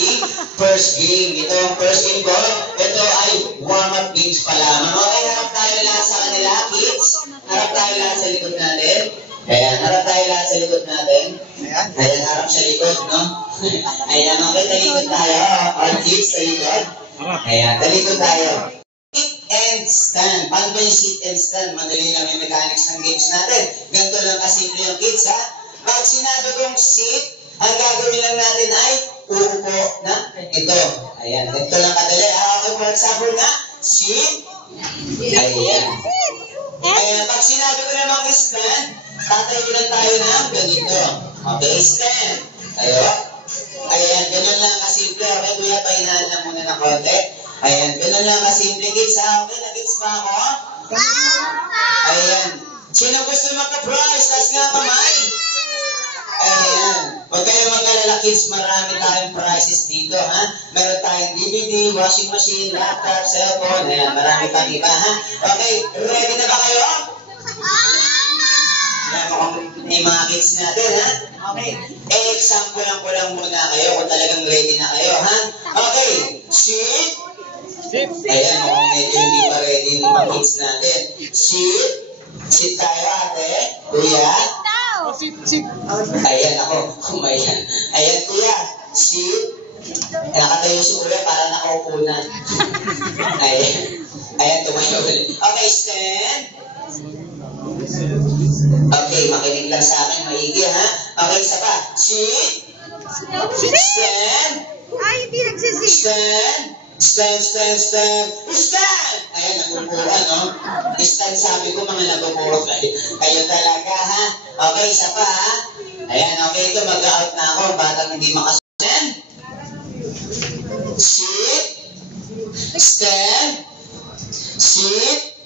ating first game. Ito ang first game ko. Ito ay warm-up games pa lamang. Okay, harap tayo lahat sa kanila, kids. Harap tayo lahat sa likod natin. Ayan, harap tayo lahat sa likod natin. Ayan, harap sa likod, no? Ayan, okay, talikod tayo. Our kids, talikod. Ayan, talikod tayo. Sit and stand. Paano ba yung sit and stand? Madali lang yung mechanics ng games natin. Ganito lang kasimple yung kids, ha? Pag sinabi kong sit, ang gagawin lang natin ay uupo na ito. Ayan, ganito lang kadali. Okay, for example nga, sit. Ayan. Ayan, pag sinabi ko namang stand, tatayo lang tayo ng ganito. Okay, stand. Tayo. Ayan, ganun lang kasimple. Okay, kuya, pahinaan lang muna ng konti. Ayan, ganun lang kasimple, kids. Okay, nag-gets ba ako? Ayan. Sino gusto magka-prize? Taas nga kamay. Ayan. Huwag kayo mag-alala, kids. Marami tayong prizes dito, ha? Meron tayong DVD, washing machine, laptop, cellphone. Ayan, marami pang iba, ha? Okay, ready na ba kayo? Yung mga kids natin, ha? Okay. Example lang ko lang muna kayo kung talagang ready na kayo, ha? Okay. Sit. Ayan, mukhang medyo hindi pa ready ng mga kids natin. Sit. Sit tayo, ate. Kuya. Ayan, ako. Kumayan. Ayan, kuya. Sit. Nakatayo si kuya para nakaupo na. Ayan. Ayan, tumayo ulit. Okay, stand. Okay, makinig lang sa akin. Maigi, ha? Okay, isa pa. Sit. Stand. Ay, hindi nagsisit. Stand. Stand, stand, stand. Stand! Ayan, nagupuan, no? Stand, sabi ko, mga nagupuan kayo. Kayo talaga, ha? Okay, isa pa, ha? Ayan, okay, ito, mag-out na ako. Batang hindi makastand. Sit. Stand. Sit.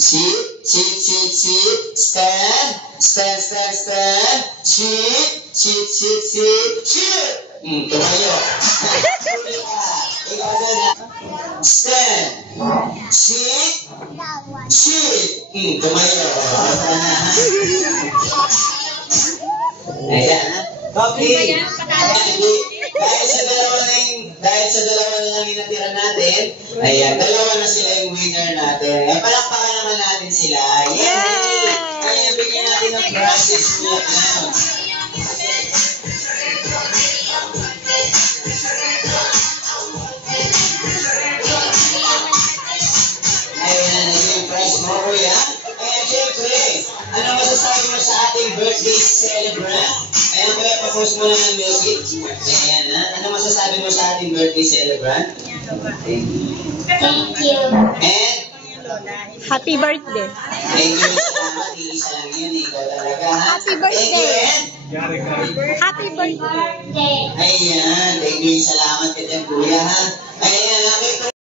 Sit. Sit, sit, sit. Stand. Stand, stand, stand. Sit. Sit, sit, sit. Sit! Tumayo. Stand. Sit. Sit. Tumayo. Ayan, ha? Okay. Dahil sa dalawa na lang yung natira natin, ayan, dalawa na sila yung winner natin. Ay, palakpakan naman natin sila. Yay! Ayan, bigyan natin ng prizes nila. Ayan, ito yung prize mo, kuya. Ayan, syempre, ano masasabi mo sa ating birthday celebrant? Ayan, kuya, pa-post mo lang ng music. Ayan, ha? Ano masasabi mo sa ating birthday celebrant? Thank you. And? Happy birthday. Thank you, salamat. Iisa lang yun, ikaw talaga, ha? Happy birthday. Thank you, and? Happy birthday. Ayan, thank you, salamat kita, kuya, ha?